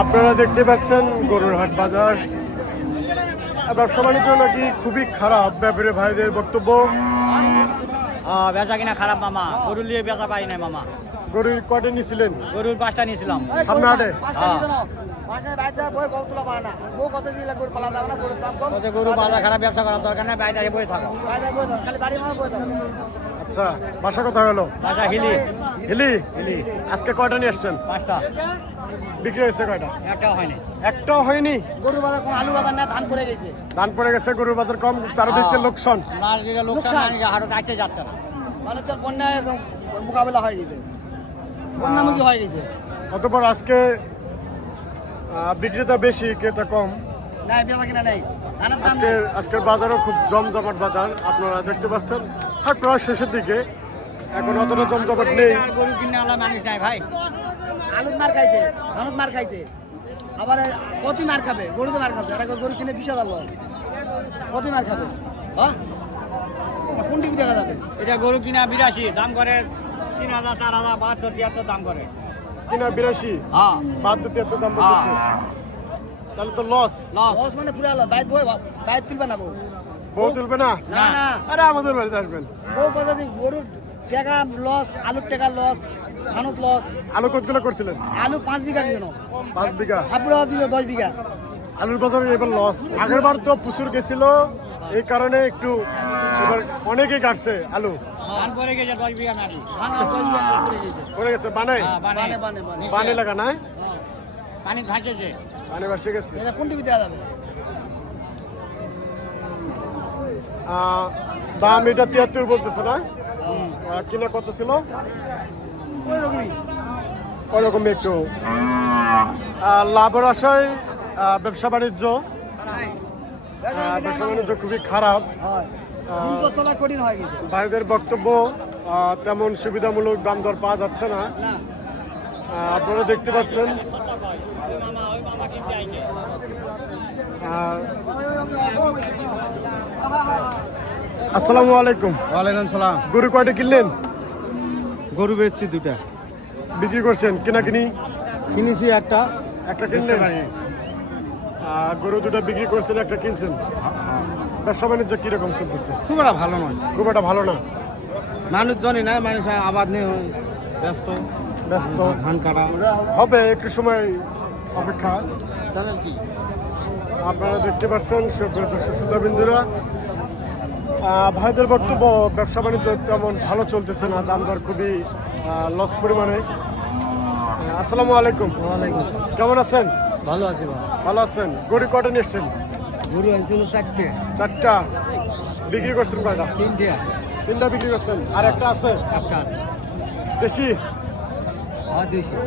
আপনারা দেখতে পাচ্ছেন গরুর হাট বাজার। ব্যবসা বাণিজ্য নাকি খুবই খারাপ, ব্যাপারে ভাইদের বক্তব্য। বেচা কিনা খারাপ মামা, গরু নিয়ে বেচা পাই নাই মামা। গরুর কটে নিয়েছিলেন? গরুর 5টা নিয়েছিলাম সামনে হাটে। গরু বাজার খারাপ, ব্যবসা করার দরকার নাই, বাইরে বই থাকো। আচ্ছা, বাসা কোথায় হলো? বাসা হিলি। হিলি। আজকে কয়টা নিয়ে আসছেন? 5টা। বিক্রি হয়েছে কয়টা? একটাও হয়নি। একটাও হয়নি। গরু বাজার কোন আলু বাজার না, ধান পড়ে গেছে। ধান পড়ে গেছে, গরুর বাজার কম, চারিদিকে লোকসান। না, যেটা লোকসান হাটে যাইতে যাচ্ছে না। মানুষের বন্যায় মোকাবেলা হয়ে গেছে, বন্যামুখী হয়ে গেছে। অতঃপর আজকে বিক্রেতা বেশি, ক্রেতা কম। না, বেচা কিনা নেই। আজকের বাজারও খুব জমজমাট বাজার, আপনারা দেখতে পাচ্ছেন। হাট প্রায় শেষের দিকে, এখন অতটা জমজমাট নেই। গরু কিনে আলা মানুষ নাই ভাই। আলুর মার খাইছে, ধানুর মার খাইছে, আবার কত মার খাবে? গরু তো মার খাবে। আর গরু কিনে 20,000 লস, কত মার খাবে? হ্যাঁ, কোন টিভি দেখা যাবে? এটা গরু কিনা 82, দাম করে 3,000, 4,000, 72, 73 দাম করে। কিনা 82, হ্যাঁ 72, 73 দাম বলতেছে। তাহলে তো লস। লস মানে পুরা লস। বাইক তুলবে না বউ? বউ তুলবে না? না না, আরে আমাদের বাড়িতে আসবেন। বউ কথা গরুর টাকা লস, আলুর টাকা লস, ধানত লস। আলু কতগুলো করছিলেন? আলু 5 বিঘা দিল, 5 বিঘা। হাবুড়া দিল 10 বিঘা। আলুর বাজারে এবার লস। আগের বার তো প্রচুর গেছিল, এই কারণে একটু এবার অনেকেই কাটছে আলু। ধান করে গেছে 10 বিঘা নাকি, ধান 10 বিঘা করে গেছে। করে গেছে বানাই, বানে লাগা নাই, পানি ভাসেছে, বানে ভাসে গেছে। এটা কোন টিভি দেওয়া যাবে? দাম এটা 73 বলতেছে না? কিনা কত ছিল? ওই রকমই, ওই রকম একটু লাভের আশায় ব্যবসা বাণিজ্য খুবই খারাপ। চলা কঠিন হয়ে গেছে। ভাইদের বক্তব্য তেমন সুবিধামূলক দাম দর পাওয়া যাচ্ছে না। আপনারা দেখতে পাচ্ছেন। আসসালামু আলাইকুম। ওয়ালাইকুম সালাম। গরু কয়টা কিনলেন? গরু বেচছি 2টা। বিক্রি করছেন? কিনা কিনি কিনেছি একটা কিনলেন? গরু 2টা বিক্রি করছেন, একটা কিনছেন। ব্যবসা বাণিজ্য কিরকম চলতেছে? খুব একটা ভালো নয়। খুব একটা ভালো না। মানুষজনই নাই, মানুষ আবাদ নিয়ে ব্যস্ত, ধান কাটা হবে, একটু সময় অপেক্ষা। চ্যানেল কি আপনারা দেখতে পাচ্ছেন সুপ্রিয় দর্শক শ্রোতাবৃন্দরা, ভাইদের বক্তব্য ব্যবসা বাণিজ্য তেমন ভালো চলতেছে না, দাম দর খুবই লস পরিমাণে। আসসালামু আলাইকুম। ওয়ালাইকুম, কেমন আছেন? ভালো আছি। ভালো আছেন। গরু কটা নিয়ে এসছেন? গরু আনছিল 4টে। 4টা। বিক্রি করছেন কয়টা? 3টা বিক্রি করছেন, আর একটা আছে? একটা আছে। বেশি? হ্যাঁ, 200।